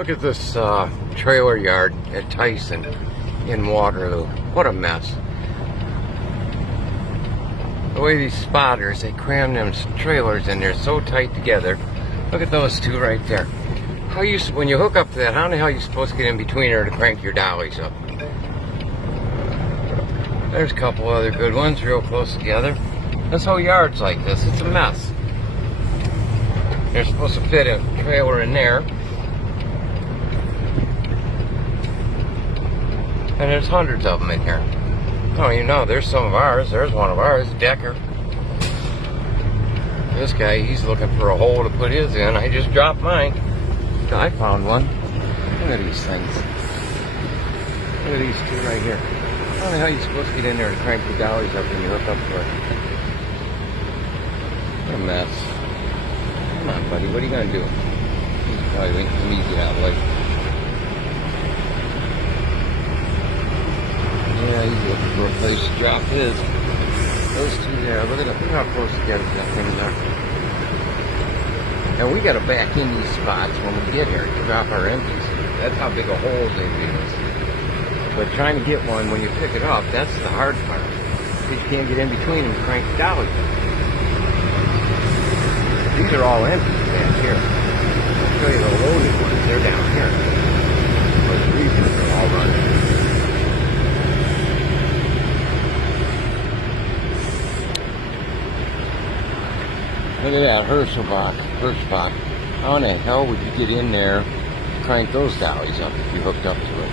Look at this trailer yard at Tyson in Waterloo. What a mess. The way these spotters, they cram them trailers in there so tight together. Look at those two right there. When you hook up to that, how the hell are you supposed to get in between her to crank your dollies up? There's a couple other good ones real close together. This whole yard's like this. It's a mess. They're supposed to fit a trailer in there. And there's hundreds of them in here. Oh, you know, there's some of ours. There's one of ours, Decker. This guy, he's looking for a hole to put his in. I just dropped mine. I found one. Look at these things. Look at these two right here. How the hell are you supposed to get in there and crank the dollies up when you hook up to it? What a mess. Come on, buddy. What are you going to do? He's probably waiting for me to get out of the way. Yeah, he's looking for a place to drop his. Those two there, look how close together that things are. And we got to back in these spots when we get here to drop our empties. That's how big a hole they leave us. But trying to get one when you pick it up, that's the hard part. Because you can't get in between and crank the dolly. These are all empties back here. I'll show you the loaded ones. They're down here. Those reefers are all running. Look at that Hirschbach. How in the hell would you get in there and crank those dollies up if you hooked up to it?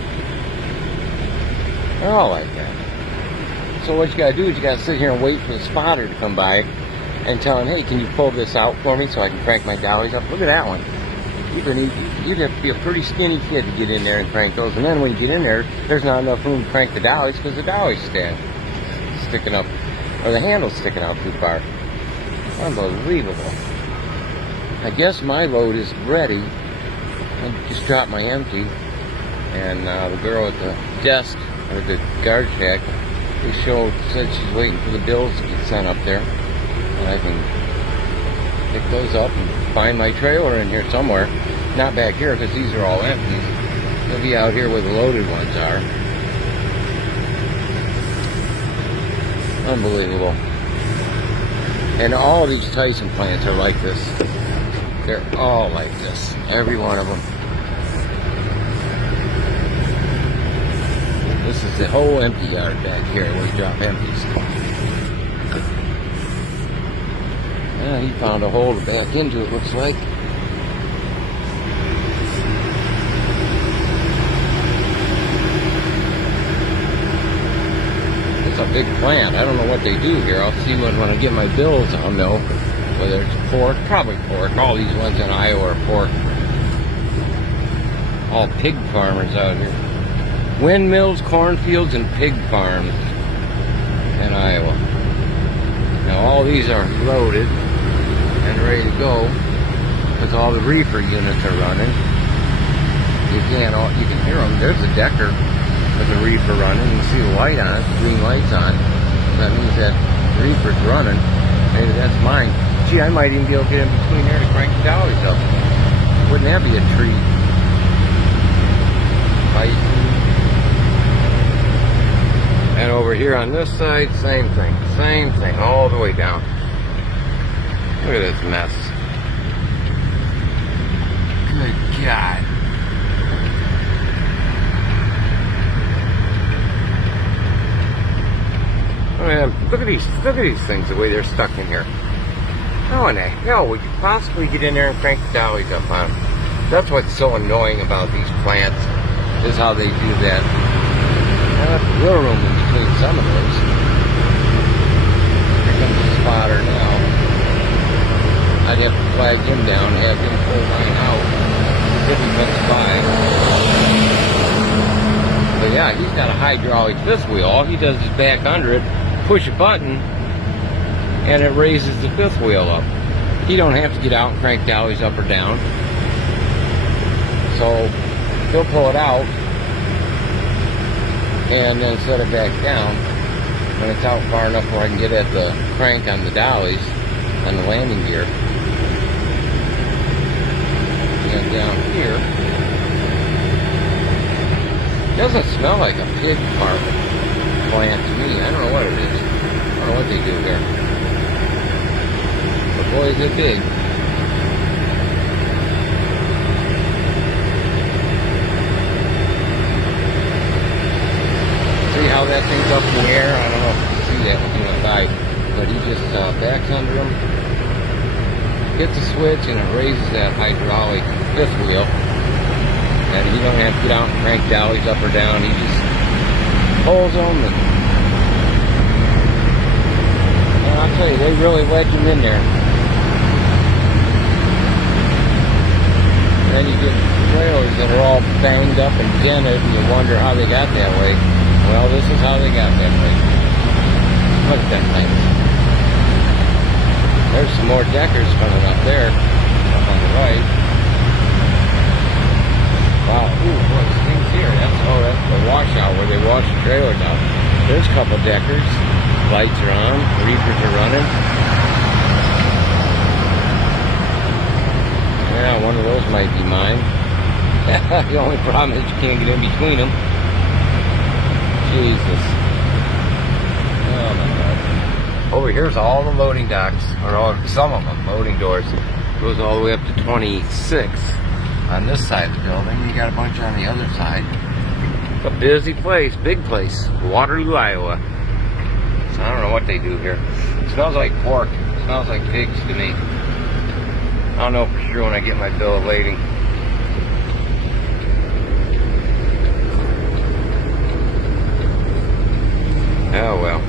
They're all like that. So what you gotta do is you gotta sit here and wait for the spotter to come by and tell him, hey, can you pull this out for me so I can crank my dollies up? Look at that one. You'd have to be a pretty skinny kid to get in there and crank those. And then when you get in there, there's not enough room to crank the dollies because the dollies sticking up, or the handle's sticking out too far. Unbelievable. I guess my load is ready. I just dropped my empty, and the girl at the desk, or the guard shack, said she's waiting for the bills to get sent up there, and I can pick those up and find my trailer in here somewhere. Not back here, because these are all empty. They'll be out here where the loaded ones are. Unbelievable. And all these Tyson plants are like this. They're all like this. Every one of them. This is the whole empty yard back here where we drop empties. Yeah, he found a hole to back into, it looks like. A big plant. I don't know what they do here. I'll see when I get my bills, I'll know whether it's pork. Probably pork. All these ones in Iowa are pork. All pig farmers out here. Windmills, cornfields, and pig farms in Iowa. Now all these are loaded and ready to go because all the reefer units are running. You can hear them. There's a Decker with the reefer running. You can see the light on it, the green light's on. That means that reefer's running. Maybe that's mine. Gee, I might even be able to get in between there to crank the dollies up. Wouldn't that be a treat? And over here on this side, same thing, all the way down. Look at this mess. Good God. Look at these things, the way they're stuck in here. How in the hell would you possibly get in there and crank the dollies up on them? That's what's so annoying about these plants, is how they do that. That's real room in between some of those. Here comes the spotter now. I'd have to flag him down and have him pull mine out if he comes by. But yeah, he's got a hydraulic fifth wheel. All he does is back under it, push a button, and it raises the fifth wheel up. You don't have to get out and crank dollies up or down. So he'll pull it out and then set it back down when it's out far enough where I can get at the crank on the dollies on the landing gear. And down here, doesn't smell like a pig farm plant to me. I don't know what it is. I don't know what they do there. But boy, is it big. See how that thing's up in the air? I don't know if you can see that looking outside. But he just backs under him, hits the switch, and it raises that hydraulic fifth wheel. And he don't have to get out and crank dollies up or down. He just pulls them. And I'll tell you, they really wedge him in there. And then you get trailers that are all banged up and dented, and you wonder how they got that way. Well, this is how they got that way. Look at that thing. There's some more deckers coming up there, up on the right. Wow, ooh, boy, this thing's here. That's the washout where they wash the trailers out. There's a couple deckers. Lights are on, reefers are running. Yeah, one of those might be mine. The only problem is you can't get in between them. Jesus. Oh my God. Over here's all the loading docks, or some of them, loading doors. Goes all the way up to 26 on this side of the building. You got a bunch on the other side. It's a busy place, big place. Waterloo, Iowa. So I don't know what they do here. It smells like pork. It smells like pigs to me. I don't know for sure when I get my bill of lading. Oh well.